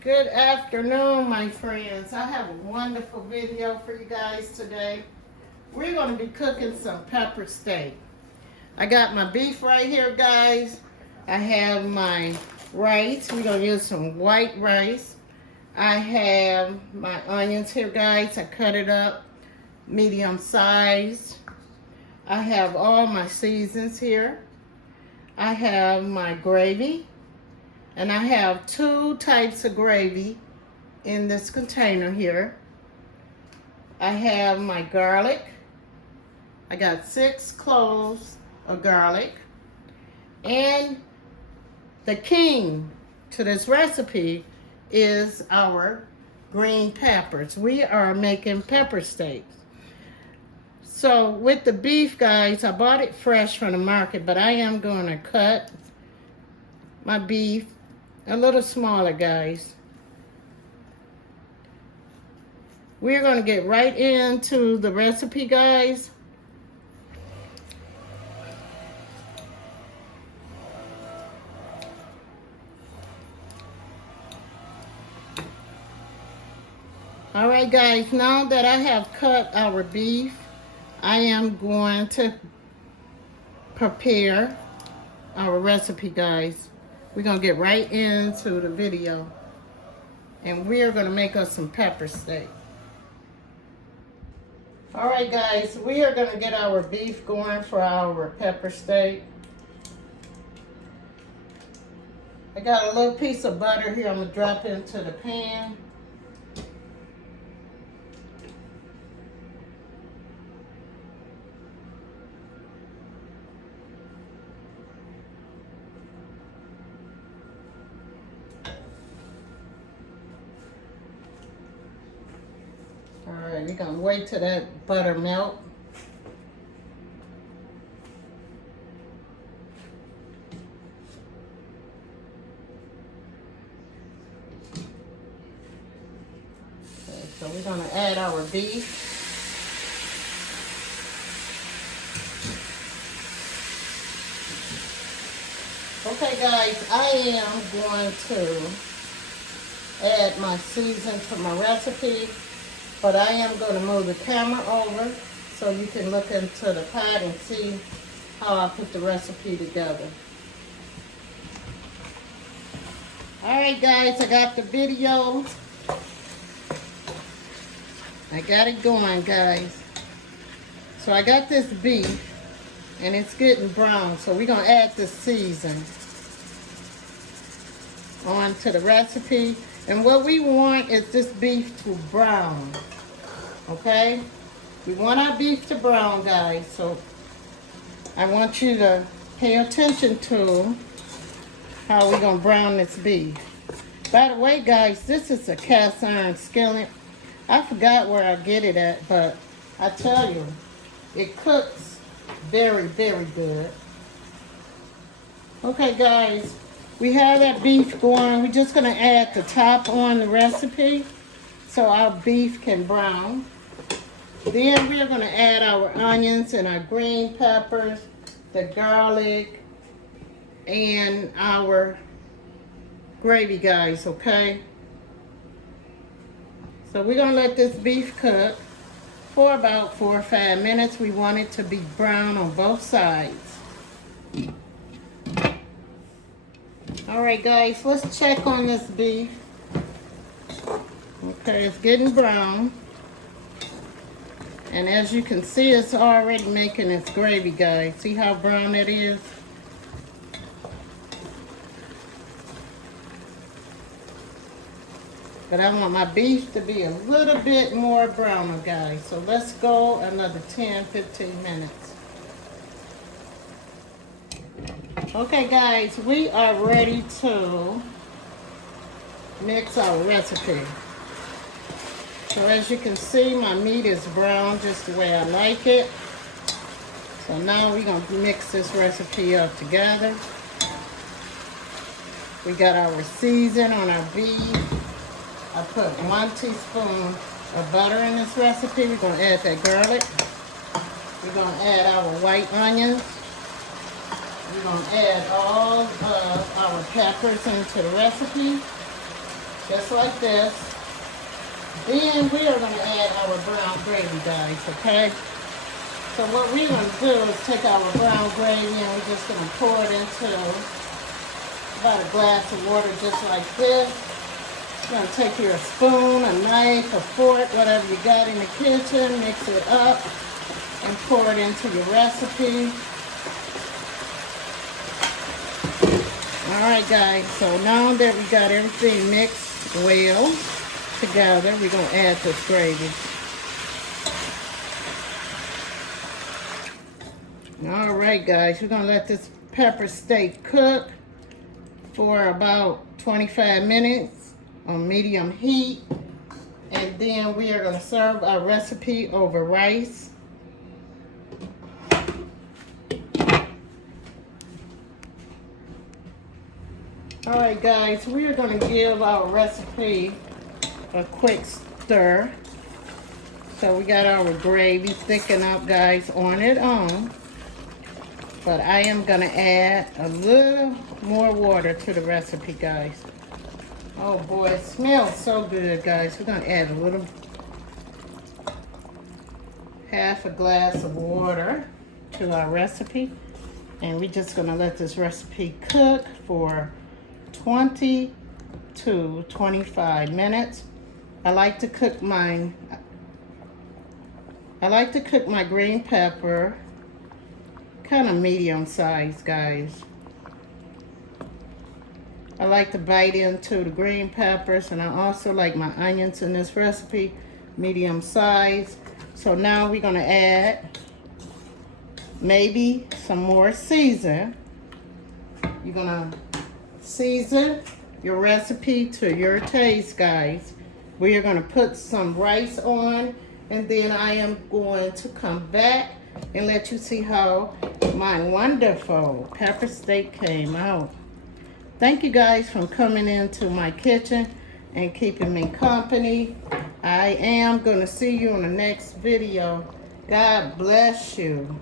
Good afternoon, my friends. I have a wonderful video for you guys today. We're going to be cooking some pepper steak. I got my beef right here, guys. I have my rice. We're going to use some white rice. I have my onions here, guys. I cut it up medium size. I have all my seasons here. I have my gravy. And I have 2 types of gravy in this container here. I have my garlic. I got 6 cloves of garlic. And the king to this recipe is our green peppers. We are making pepper steaks. So with the beef, guys, I bought it fresh from the market, but I am going to cut my beef a little smaller, guys. We're going to get right into the recipe, guys. All right, guys, now that I have cut our beef, I am going to prepare our recipe, guys. We're going to get right into the video. And we're going to make us some pepper steak. Alright, guys, we are going to get our beef going for our pepper steak. I got a little piece of butter here I'm going to drop into the pan. Alright, we're going to wait till that butter melt. Okay, so we're going to add our beef. Okay, guys, I am going to add my season to my recipe. But I am going to move the camera over so you can look into the pot and see how I put the recipe together. Alright, guys, I got the video. I got it going, guys. So I got this beef and it's getting brown. So we're going to add the season onto the recipe. And what we want is this beef to brown, okay? We want our beef to brown, guys, so I want you to pay attention to how we're gonna brown this beef. By the way, guys, this is a cast iron skillet. I forgot where I get it at, but I tell you, it cooks very, very good. Okay, guys. We have that beef going. We're just going to add the top on the recipe so our beef can brown. Then we're going to add our onions and our green peppers, the garlic, and our gravy, guys, okay? So we're going to let this beef cook for about 4 or 5 minutes. We want it to be brown on both sides. Alright, guys, let's check on this beef. Okay, it's getting brown. And as you can see, it's already making its gravy, guys. See how brown it is? But I want my beef to be a little bit more browner, guys. So let's go another 10-15 minutes. Okay, guys, we are ready to mix our recipe. So as you can see, my meat is brown just the way I like it. So now we're going to mix this recipe up together. We got our season on our beef. I put 1 teaspoon of butter in this recipe. We're going to add that garlic. We're going to add our white onions. We're going to add all of our peppers into the recipe. just like this. Then we are going to add our brown gravy, guys, okay? So what we're going to do is take our brown gravy and we're just going to pour it into about a glass of water just like this. You're going to take your spoon, a knife, a fork, whatever you got in the kitchen, mix it up and pour it into your recipe. Alright guys, so now that we got everything mixed well together, we're going to add this gravy. Alright guys, we're going to let this pepper steak cook for about 25 minutes on medium heat. And then we are going to serve our recipe over rice. Alright guys, we are going to give our recipe a quick stir. So we got our gravy thickened up, guys, on its own. But I am going to add a little more water to the recipe, guys. Oh boy, it smells so good, guys. We're going to add a little, half a glass of water to our recipe. And we're just going to let this recipe cook for 20 to 25 minutes. I like to cook my green pepper kind of medium size, guys. I like to bite into the green peppers, and I also like my onions in this recipe medium size. So now we're going to add maybe some more season. You're going to season your recipe to your taste, guys. We are going to put some rice on, and then I am going to come back and let you see how my wonderful pepper steak came out. Thank you guys for coming into my kitchen and keeping me company. I am going to see you in the next video. God bless you.